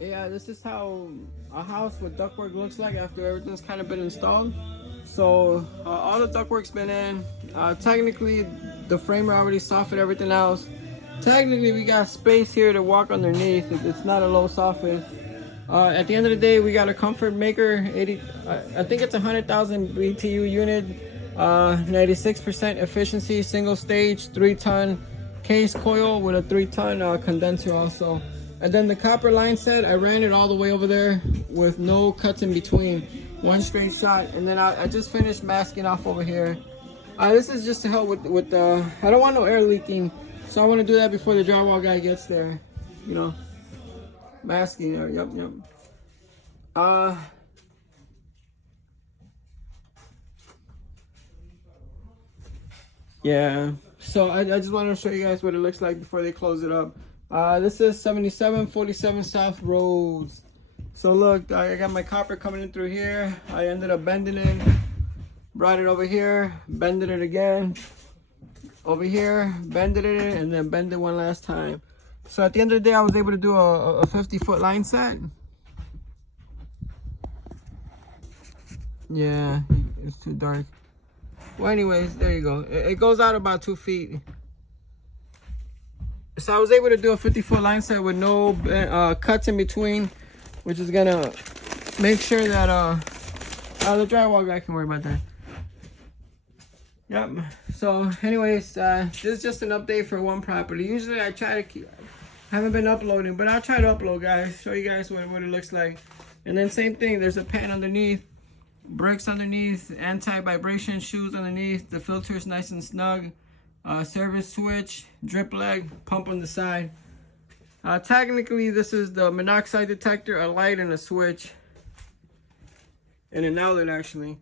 Yeah, this is how a house with ductwork looks like after everything's kind of been installed. So all the ductwork's been in. Technically, the framer already softened everything else. Technically, we got space here to walk underneath. It's not a low soffit. At the end of the day, we got a comfort maker. 80, I think it's a 100,000 BTU unit. 96% efficiency, single stage, 3-ton case coil with a 3-ton condenser also. And then the copper line set, I ran it all the way over there with no cuts in between. One straight shot. And then I just finished masking off over here. This is just to help with the, I don't want no air leaking. So I want to do that before the drywall guy gets there. You know, masking there, yep. Yeah, so I just wanted to show you guys what it looks like before they close it up. This is 7747 South Rhodes. So look, I got my copper coming in through here. I ended up bending it, brought it over here, bended it again, over here, bended it, and then bend it one last time. So at the end of the day, I was able to do a 50-foot line set. Yeah, it's too dark. Well, anyways, there you go. It goes out about 2 feet. So I was able to do a 50-foot line set with no cuts in between, which is gonna make sure that the drywall guy can worry about that. Yep. So anyways, this is just an update for one property. Usually I try to keep, haven't been uploading, but I'll try to upload, guys. Show you guys what it looks like. And then same thing, there's a pan underneath, bricks underneath, anti-vibration shoes underneath. The filter is nice and snug. Service switch, drip leg, pump on the side. Technically, this is the monoxide detector, a light, and a switch, and an outlet actually.